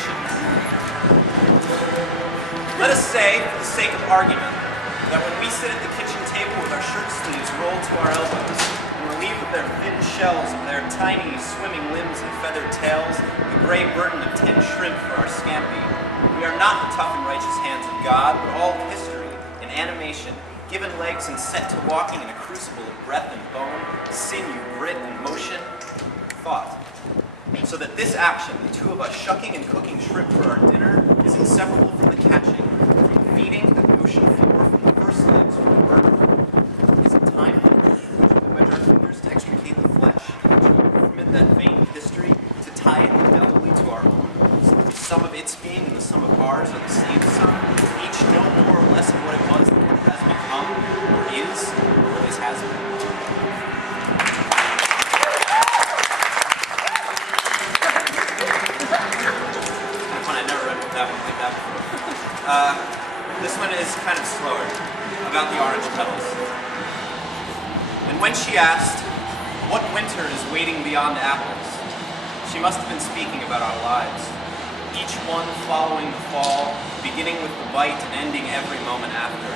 situation. Let us say, for the sake of argument, that when we sit at the kitchen table with our shirt sleeves rolled to our elbows, and relieved of their thin shells, of their tiny swimming limbs and feathered tails, the gray burden of 10 shrimp for our scampi, we are not the tough and righteous hands of God, but all of history, in animation, given legs and set to walking in a crucible of breath and bone, sinew, grit, and motion, thought. So that this action, the two of us shucking and cooking shrimp for our dinner, is inseparable from the catching, from feeding at the ocean floor, from the first legs, from the burden. Is it time to wedge our fingers to extricate the flesh, to permit that vein of history, to tie it indelibly to our own? The sum of its being and the sum of ours are the same sum, each no more or less of what it was than what it has become, or always has been. This one is kind of slower, about the orange petals. And when she asked, what winter is waiting beyond apples, she must have been speaking about our lives, each one following the fall, beginning with the bite and ending every moment after.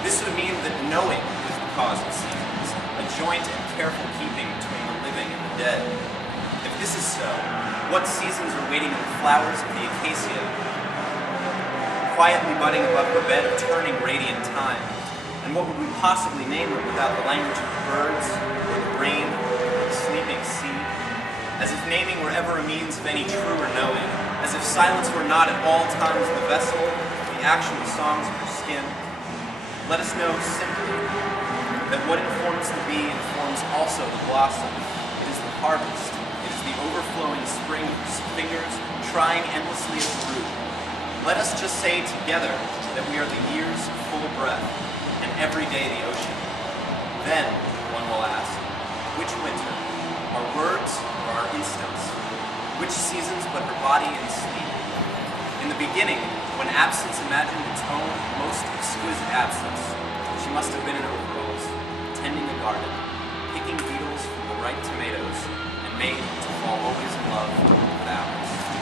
This would mean that knowing is the cause of seasons, a joint and careful keeping between the living and the dead. If this is so, what seasons are waiting in the flowers of the acacia, quietly budding above the bed of turning radiant time? And what would we possibly name them without the language of the birds, or the rain, or the sleeping sea? As if naming were ever a means of any truer knowing, as if silence were not at all times the vessel, the actual songs of her skin. Let us know simply that what informs the bee informs also the blossom. It is the harvest. It is the overflowing spring of her fingers, trying endlessly at the root. Let us just say together that we are the years full of breath, and every day the ocean. Then, one will ask, which winter? Our words or our instincts? Which seasons but her body and sleep? In the beginning, when absence imagined its own most exquisite absence, she must have been in overalls, tending a garden, picking beetles from the ripe tomatoes, and made to fall always in love with ours.